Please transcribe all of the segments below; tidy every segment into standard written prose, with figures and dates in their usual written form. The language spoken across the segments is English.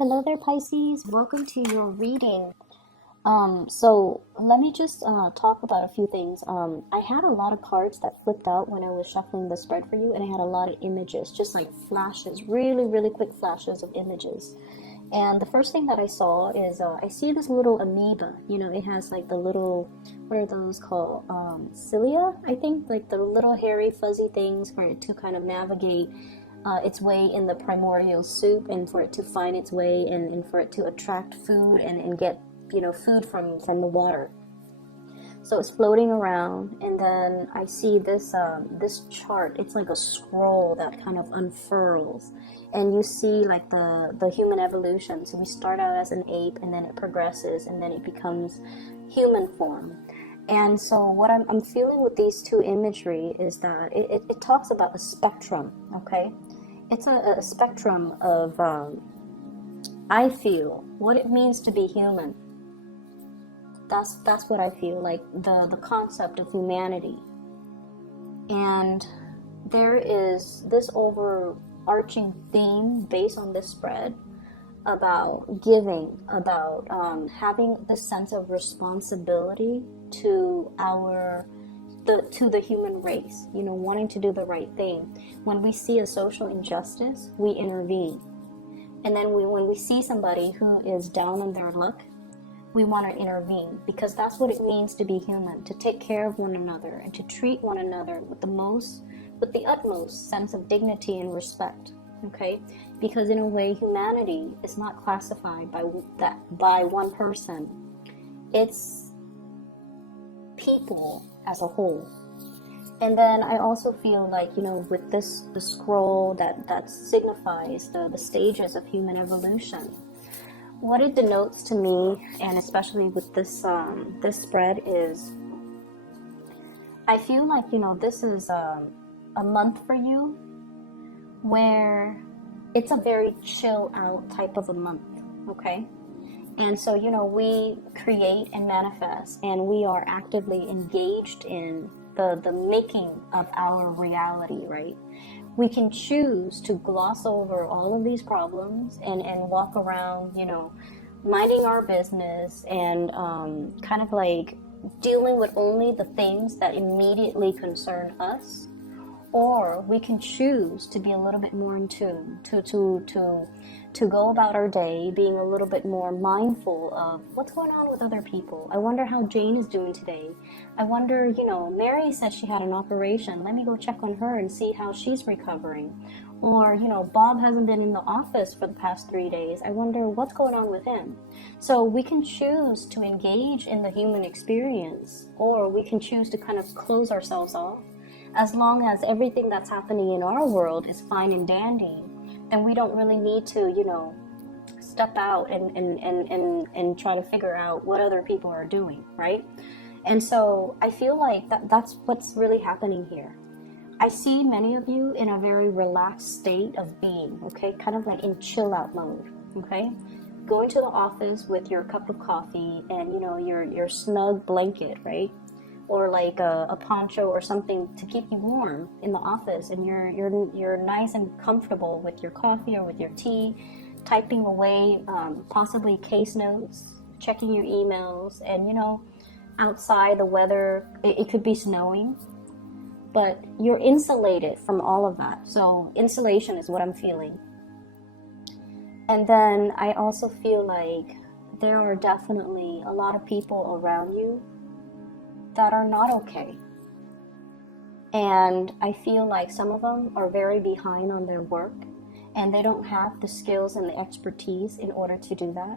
Hello there, Pisces. Welcome to your reading. So let me just talk about a few things. I had a lot of cards that flipped out when I was shuffling the spread for you, and I had a lot of images, just like flashes, really, really quick flashes of images. And the first thing that I saw is I see this little amoeba. You know, it has like the little, what are those called? Cilia, I think, like the little hairy, fuzzy things for it to kind of navigate its way in the primordial soup, and for it to find its way, and for it to attract food and get food from the water. So it's floating around, and then I see this chart. It's like a scroll that kind of unfurls, and you see like the human evolution. So we start out as an ape, and then it progresses, and then it becomes human form. And so what I'm feeling with these two imagery is that it talks about a spectrum. Okay, it's a spectrum of I feel what it means to be human. That's what I feel, like the concept of humanity. And there is this overarching theme based on this spread about giving, about having this sense of responsibility to the human race, wanting to do the right thing. When we see a social injustice, we intervene. And then when we see somebody who is down on their luck, we want to intervene, because that's what it means to be human, to take care of one another and to treat one another with the utmost sense of dignity and respect. Okay, because in a way, humanity is not classified by one person. It's people as a whole. And then I also feel like, with the scroll that signifies the stages of human evolution, what it denotes to me, and especially with this spread, is I feel like, this is a month for you where it's a very chill out type of a month. Okay, and so we create and manifest, and we are actively engaged in the making of our reality, right? We can choose to gloss over all of these problems and walk around, minding our business and kind of like dealing with only the things that immediately concern us. Or we can choose to be a little bit more in tune, to go about our day being a little bit more mindful of what's going on with other people. I wonder how Jane is doing today. I wonder, Mary said she had an operation. Let me go check on her and see how she's recovering. Or, Bob hasn't been in the office for the past 3 days. I wonder what's going on with him. So we can choose to engage in the human experience, or we can choose to kind of close ourselves off. As long as everything that's happening in our world is fine and dandy, then we don't really need to, step out and try to figure out what other people are doing, right? And so I feel like that's what's really happening here. I see many of you in a very relaxed state of being, okay? Kind of like in chill out mode, okay? Going to the office with your cup of coffee and, your snug blanket, right? Or like a poncho or something to keep you warm in the office, and you're nice and comfortable with your coffee or with your tea, typing away possibly case notes, checking your emails, and outside the weather, it could be snowing, but you're insulated from all of that. So insulation is what I'm feeling. And then I also feel like there are definitely a lot of people around you that are not okay. And I feel like some of them are very behind on their work, and they don't have the skills and the expertise in order to do that.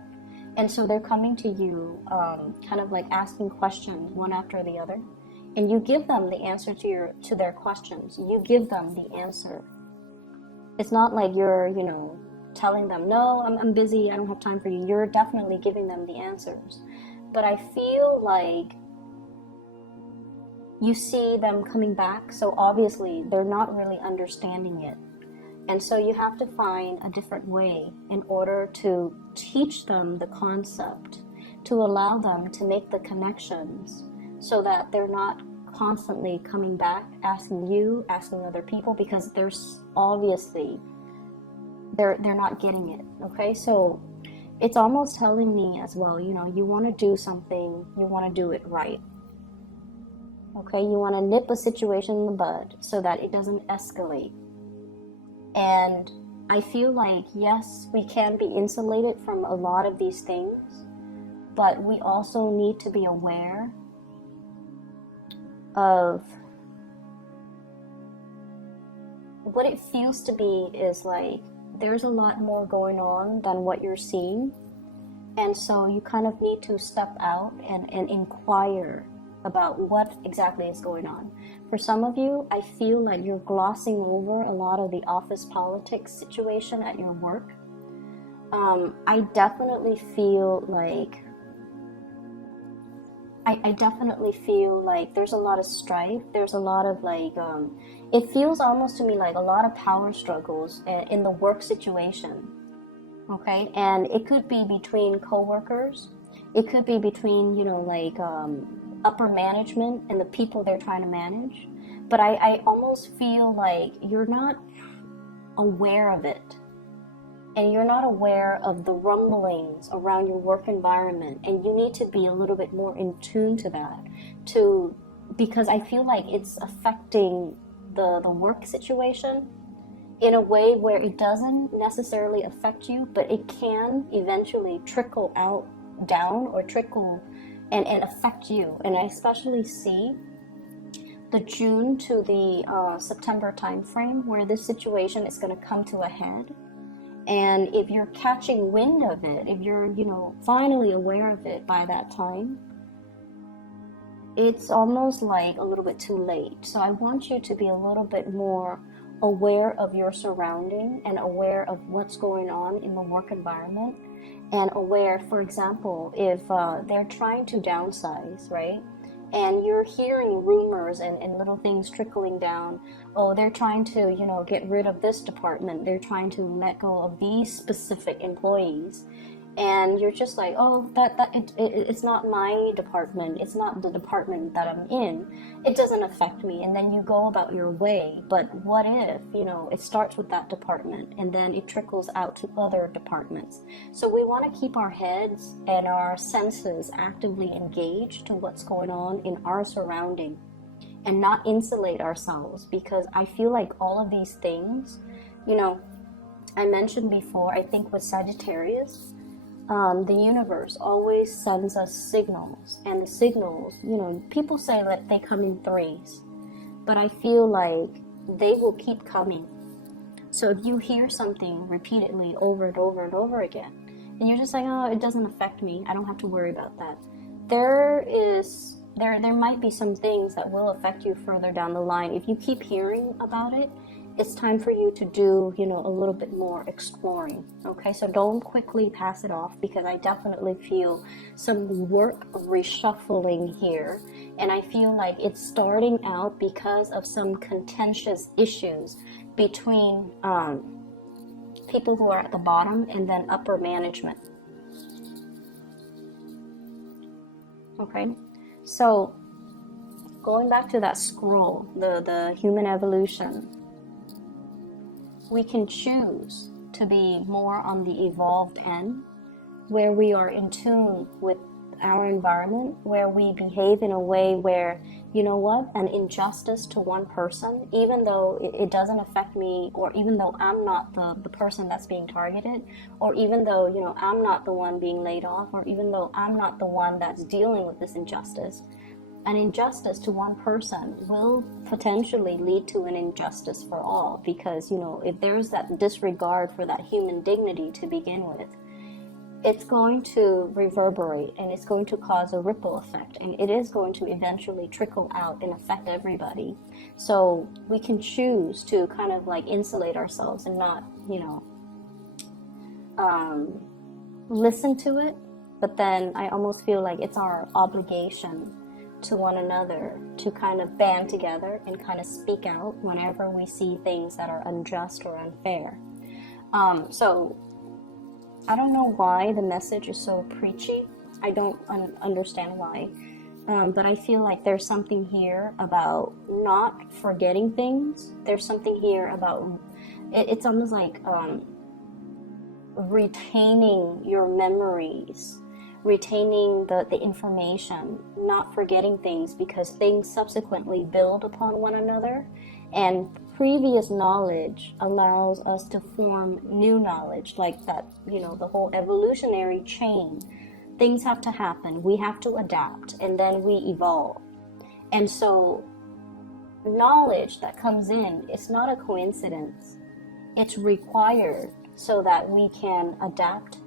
And so they're coming to you kind of like asking questions one after the other, and you give them the answer to their questions. You give them the answer. It's not like you're telling them, no, I'm busy, I don't have time for you. You're definitely giving them the answers. But I feel like you see them coming back, so obviously they're not really understanding it. And so you have to find a different way in order to teach them the concept, to allow them to make the connections so that they're not constantly coming back, asking other people, because there's obviously they're not getting it. Okay, so it's almost telling me as well, you know, you want to do something, you want to do it right. Okay, you want to nip a situation in the bud so that it doesn't escalate. And I feel like, yes, we can be insulated from a lot of these things, but we also need to be aware of what it feels to be is like there's a lot more going on than what you're seeing. And so you kind of need to step out and inquire about what exactly is going on. For some of you, I feel like you're glossing over a lot of the office politics situation at your work. I definitely feel like there's a lot of strife. There's a lot of like, it feels almost to me like a lot of power struggles in the work situation. Okay, and it could be between coworkers. It could be between, you know, like upper management and the people they're trying to manage. But I almost feel like you're not aware of it. And you're not aware of the rumblings around your work environment. And you need to be a little bit more in tune to that. Because I feel like it's affecting the work situation in a way where it doesn't necessarily affect you, but it can eventually trickle out down or trickle and affect you. And I especially see the June to the September timeframe where this situation is going to come to a head. And if you're catching wind of it, if you're, you know, finally aware of it by that time, it's almost like a little bit too late. So I want you to be a little bit more aware of your surrounding and aware of what's going on in the work environment, and aware, for example, if they're trying to downsize, right? And you're hearing rumors and little things trickling down. Oh, they're trying to, you know, get rid of this department. They're trying to let go of these specific employees. And you're just like, oh, it's not my department. It's not the department that I'm in. It doesn't affect me. And then you go about your way. But what if, you know, it starts with that department and then it trickles out to other departments. So we want to keep our heads and our senses actively engaged to what's going on in our surrounding and not insulate ourselves, because I feel like all of these things, you know, I mentioned before, I think with Sagittarius, the universe always sends us signals, and the signals, you know, people say that they come in threes, but I feel like they will keep coming. So if you hear something repeatedly over and over and over again, and you're just like, oh, it doesn't affect me, I don't have to worry about that, there might be some things that will affect you further down the line. If you keep hearing about it, it's time for you to do, you know, a little bit more exploring. Okay, so don't quickly pass it off, because I definitely feel some work reshuffling here, and I feel like it's starting out because of some contentious issues between people who are at the bottom and then upper management. Okay, so going back to that scroll, the human evolution, we can choose to be more on the evolved end, where we are in tune with our environment, where we behave in a way where, you know what, an injustice to one person, even though it doesn't affect me, or even though I'm not the person that's being targeted, or even though, you know, I'm not the one being laid off, or even though I'm not the one that's dealing with this injustice, an injustice to one person will potentially lead to an injustice for all, because, you know, if there's that disregard for that human dignity to begin with, it's going to reverberate, and it's going to cause a ripple effect, and it is going to eventually trickle out and affect everybody. So we can choose to kind of like insulate ourselves and not, you know, listen to it, but then I almost feel like it's our obligation to one another to kind of band together and kind of speak out whenever we see things that are unjust or unfair. So I don't know why the message is so preachy. I don't understand why. But I feel like there's something here about not forgetting things. There's something here about, it's almost like retaining your memories, retaining the information, not forgetting things, because things subsequently build upon one another, and previous knowledge allows us to form new knowledge, like that, you know, the whole evolutionary chain. Things have to happen, we have to adapt, and then we evolve. And so knowledge that comes in, it's not a coincidence. It's required so that we can adapt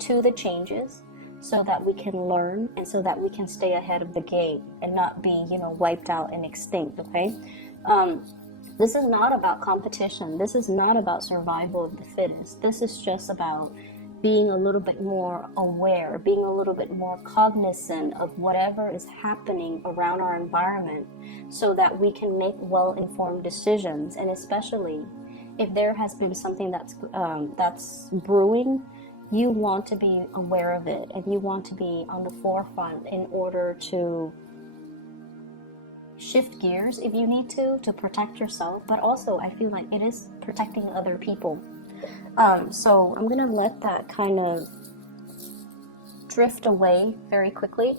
to the changes, so that we can learn, and so that we can stay ahead of the game and not be, you know, wiped out and extinct, okay? This is not about competition. This is not about survival of the fittest. This is just about being a little bit more aware, being a little bit more cognizant of whatever is happening around our environment, so that we can make well-informed decisions. And especially if there has been something that's brewing, you want to be aware of it, and you want to be on the forefront in order to shift gears if you need to protect yourself. But also, I feel like it is protecting other people. So I'm gonna let that kind of drift away very quickly.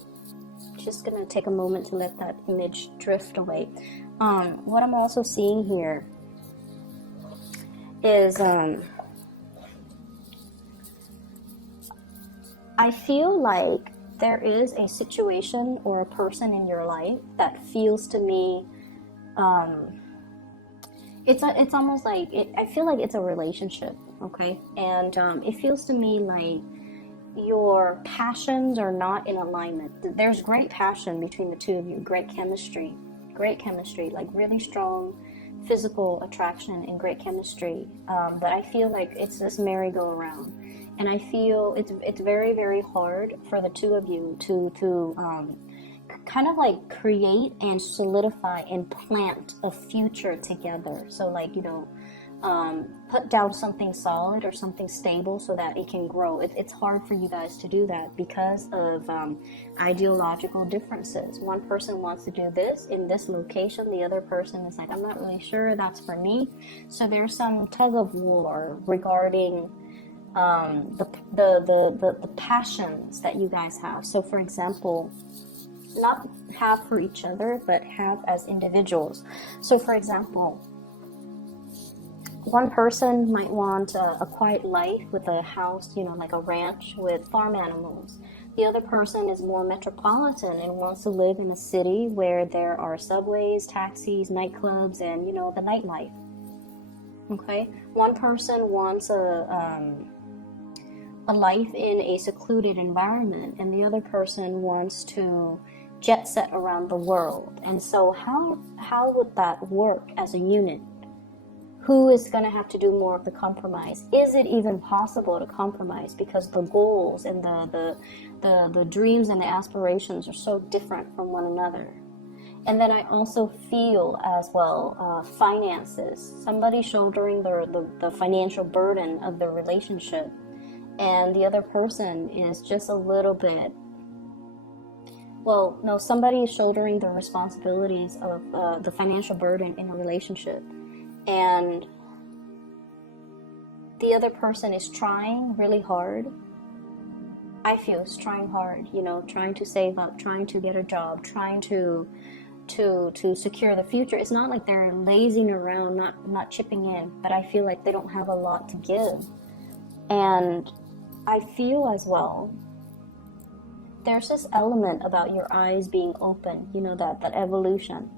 Just gonna take a moment to let that image drift away. What I'm also seeing here is I feel like there is a situation or a person in your life that feels to me, it's almost like, I feel like it's a relationship, okay? And it feels to me like your passions are not in alignment. There's great passion between the two of you, great chemistry, like really strong physical attraction and great chemistry. But I feel like it's this merry-go-round. And I feel it's very, very hard for the two of you to kind of like create and solidify and plant a future together. So like, you know, put down something solid or something stable so that it can grow. It's hard for you guys to do that because of ideological differences. One person wants to do this in this location, the other person is like, I'm not really sure that's for me. So there's some tug of war regarding the passions that you guys have. So for example, not have for each other, but have as individuals. So for example, one person might want a quiet life with a house, you know, like a ranch with farm animals. The other person is more metropolitan and wants to live in a city where there are subways, taxis, nightclubs, and, you know, the nightlife. Okay? One person wants a life in a secluded environment, and the other person wants to jet set around the world. And so how would that work as a unit? Who is going to have to do more of the compromise? Is it even possible to compromise? Because the goals and the dreams and the aspirations are so different from one another. And then I also feel as well, finances. Somebody shouldering the financial burden of the relationship, and the other person is just a little bit, well, no, somebody is shouldering the responsibilities of the financial burden in a relationship, and the other person is trying really hard. I feel is trying hard, you know, trying to save up, trying to get a job, trying to secure the future. It's not like they're lazing around, not chipping in, but I feel like they don't have a lot to give. And I feel as well, there's this element about your eyes being open, you know, that evolution,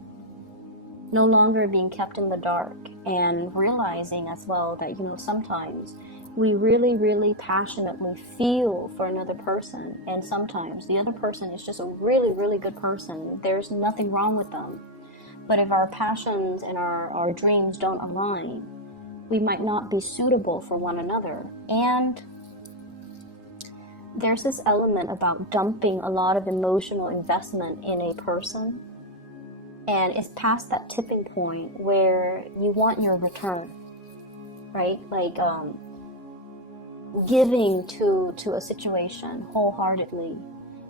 no longer being kept in the dark, and realizing as well that, you know, sometimes we really, really passionately feel for another person, and sometimes the other person is just a really, really good person. There's nothing wrong with them. But if our passions and our dreams don't align, we might not be suitable for one another. And there's this element about dumping a lot of emotional investment in a person, and it's past that tipping point where you want your return, right? Like giving to a situation wholeheartedly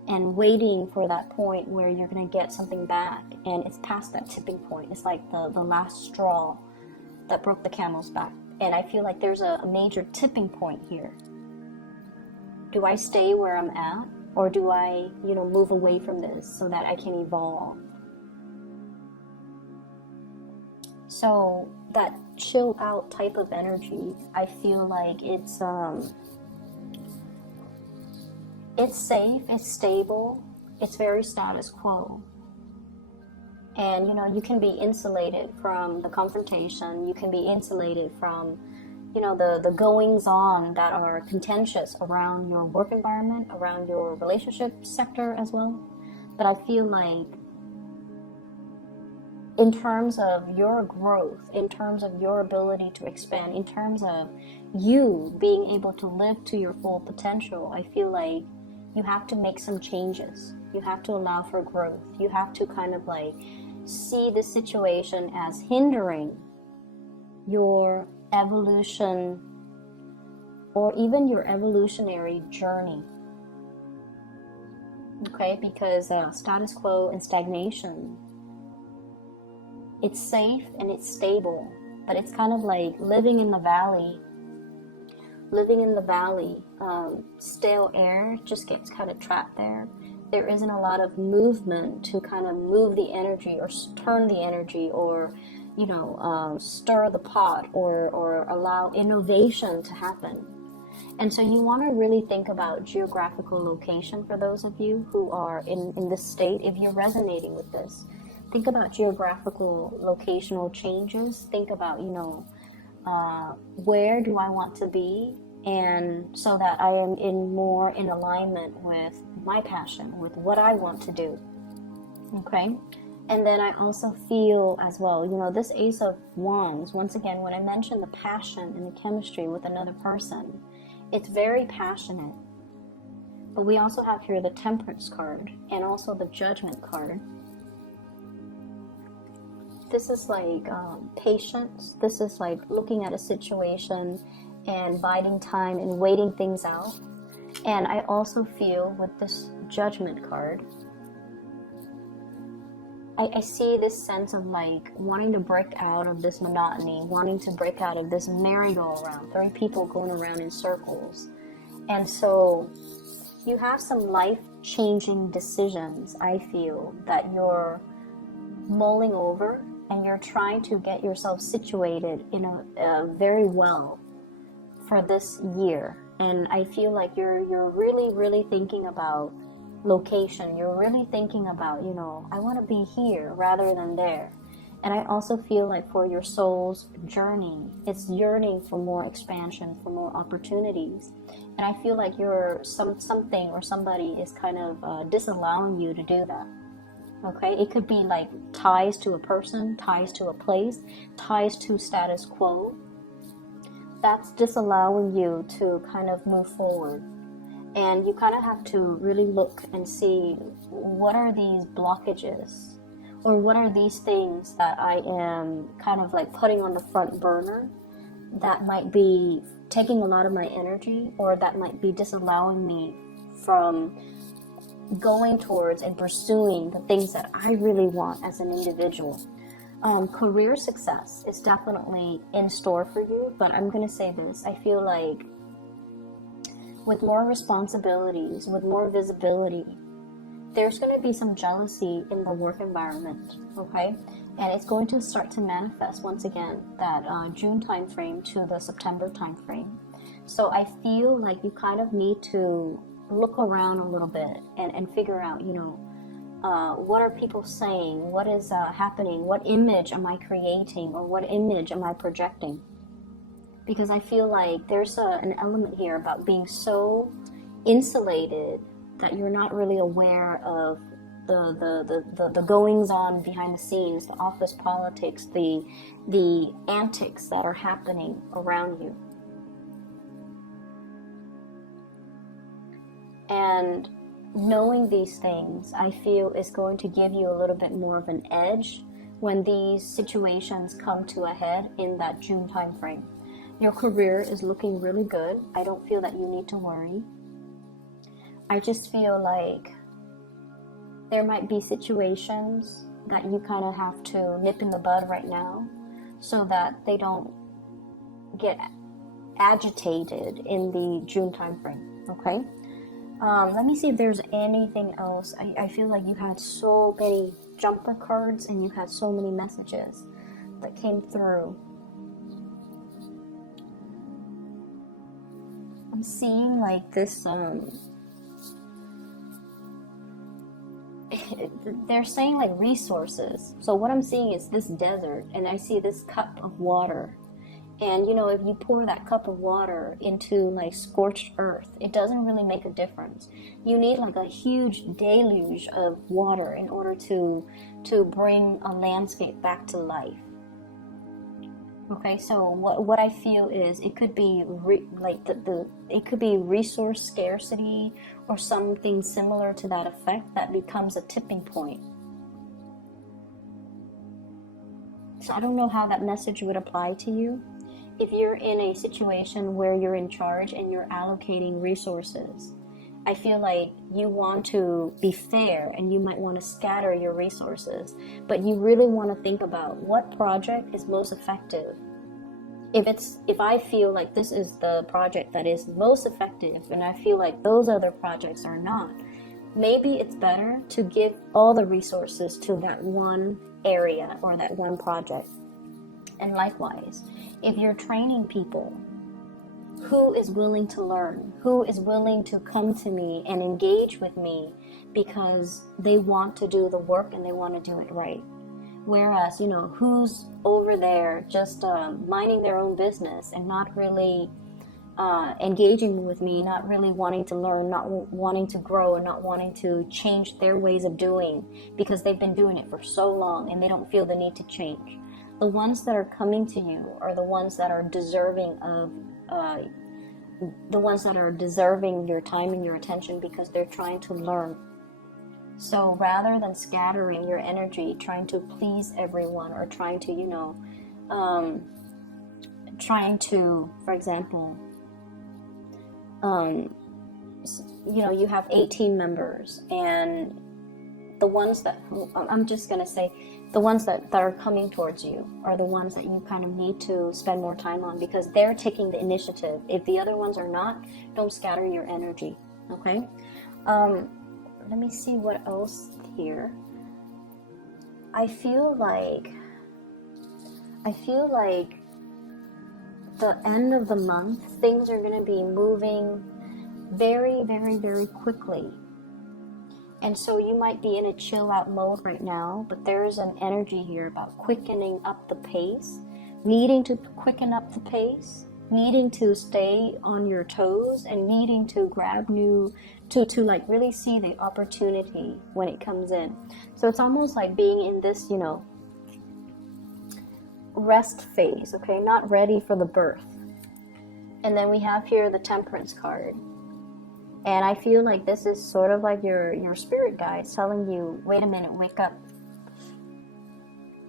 and waiting for that point where you're going to get something back, and it's past that tipping point. It's like the last straw that broke the camel's back. And I feel like there's a major tipping point here. Do I stay where I'm at, or do I, move away from this so that I can evolve? So that chill out type of energy, I feel like it's safe, it's stable, it's very status quo. And you can be insulated from the confrontation, you can be insulated from the goings on that are contentious around your work environment, around your relationship sector as well. But I feel like in terms of your growth, in terms of your ability to expand, in terms of you being able to live to your full potential, I feel like you have to make some changes. You have to allow for growth. You have to kind of like see this situation as hindering your evolution or even your evolutionary journey. Okay, because status quo and stagnation, it's safe and it's stable, but it's kind of like living in the valley. Stale air just gets kind of trapped there. There isn't a lot of movement to kind of move the energy or turn the energy or stir the pot or allow innovation to happen. And so you want to really think about geographical location for those of you who are in this state. If you're resonating with this, think about geographical locational changes. Think about, where do I want to be? And so that I am more in alignment with my passion, with what I want to do. Okay? And then I also feel as well, this Ace of Wands, once again, when I mention the passion and the chemistry with another person, it's very passionate. But we also have here the Temperance card and also the Judgment card. This is like patience. This is like looking at a situation and biding time and waiting things out. And I also feel with this Judgment card, I see this sense of like wanting to break out of this monotony, wanting to break out of this merry-go-round, 3 people going around in circles. And so you have some life-changing decisions, I feel, that you're mulling over, and you're trying to get yourself situated in a very well for this year. And I feel like you're really, really thinking about location. You're really thinking about, I want to be here rather than there. And I also feel like for your soul's journey, it's yearning for more expansion, for more opportunities. And I feel like something or somebody is kind of disallowing you to do that. Okay, it could be like ties to a person, ties to a place, ties to status quo. That's disallowing you to kind of move forward. And you kind of have to really look and see, what are these blockages? Or what are these things that I am kind of like putting on the front burner that might be taking a lot of my energy, or that might be disallowing me from going towards and pursuing the things that I really want as an individual. Career success is definitely in store for you, but I'm going to say this. I feel like with more responsibilities, with more visibility, there's going to be some jealousy in the work environment, okay? And it's going to start to manifest once again that June timeframe to the September timeframe. So I feel like you kind of need to look around a little bit and figure out, what are people saying? What is happening? What image am I creating, or what image am I projecting? Because I feel like there's an element here about being so insulated that you're not really aware of the goings on behind the scenes, the office politics, the antics that are happening around you. And knowing these things, I feel, is going to give you a little bit more of an edge when these situations come to a head in that June time frame. Your career is looking really good. I don't feel that you need to worry. I just feel like there might be situations that you kind of have to nip in the bud right now so that they don't get agitated in the June time frame, okay? Let me see if there's anything else. I feel like you had so many jumper cards and you had so many messages that came through. I'm seeing like this, they're saying like resources. So what I'm seeing is this desert, and I see this cup of water. And if you pour that cup of water into like scorched earth, it doesn't really make a difference. You need like a huge deluge of water in order to bring a landscape back to life. Okay, so what I feel is it could be it could be resource scarcity or something similar to that effect that becomes a tipping point. So I don't know how that message would apply to you. If you're in a situation where you're in charge and you're allocating resources, I feel like you want to be fair and you might want to scatter your resources, but you really want to think about what project is most effective. If I feel like this is the project that is most effective and I feel like those other projects are not, maybe it's better to give all the resources to that one area or that one project. And likewise, if you're training people, who is willing to learn? Who is willing to come to me and engage with me because they want to do the work and they want to do it right? Whereas, who's over there just minding their own business and not really engaging with me, not really wanting to learn, not wanting to grow, and not wanting to change their ways of doing because they've been doing it for so long and they don't feel the need to change. The ones that are coming to you are the ones that are deserving of your time and your attention because they're trying to learn. So rather than scattering your energy trying to please everyone or trying to for example, you have 18 members, and the ones that the ones that are coming towards you are the ones that you kind of need to spend more time on because they're taking the initiative. If the other ones are not, don't scatter your energy. Okay. Let me see what else here. I feel like the end of the month, things are going to be moving very, very, very quickly. And so you might be in a chill out mode right now, but there's an energy here about quickening up the pace, needing to quicken up the pace, needing to stay on your toes, and needing to grab to like really see the opportunity when it comes in. So it's almost like being in this, rest phase, okay, not ready for the birth. And then we have here the Temperance card. And I feel like this is sort of like your spirit guides telling you, wait a minute, wake up.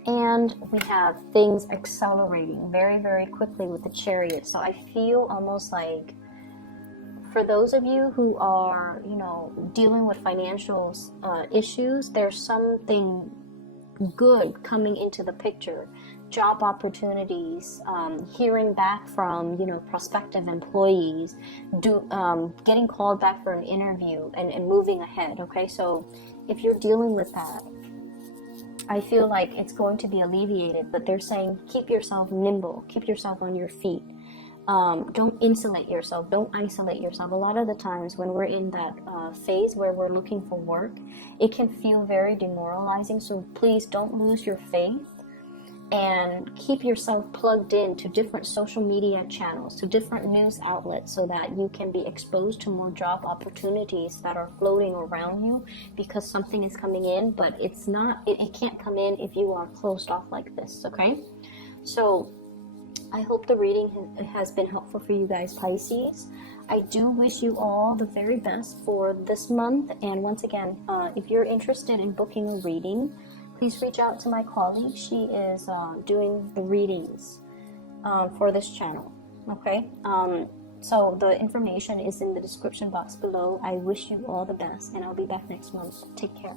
And we have things accelerating very, very quickly with the Chariot. So I feel almost like for those of you who are, dealing with financial issues, there's something good coming into the picture. Job opportunities, hearing back from prospective employees, getting called back for an interview and moving ahead. Okay, so if you're dealing with that, I feel like it's going to be alleviated, but they're saying keep yourself nimble, keep yourself on your feet. Don't insulate yourself, don't isolate yourself. A lot of the times when we're in that phase where we're looking for work, it can feel very demoralizing. So please don't lose your faith and keep yourself plugged in to different social media channels, to different news outlets, so that you can be exposed to more job opportunities that are floating around you, because something is coming in, but it's not, it can't come in if you are closed off like this. Okay, so I hope the reading has been helpful for you guys, Pisces. I do wish you all the very best for this month, and once again, if you're interested in booking a reading, please reach out to my colleague. She is doing the readings for this channel. Okay, so the information is in the description box below. I wish you all the best, and I'll be back next month. Take care.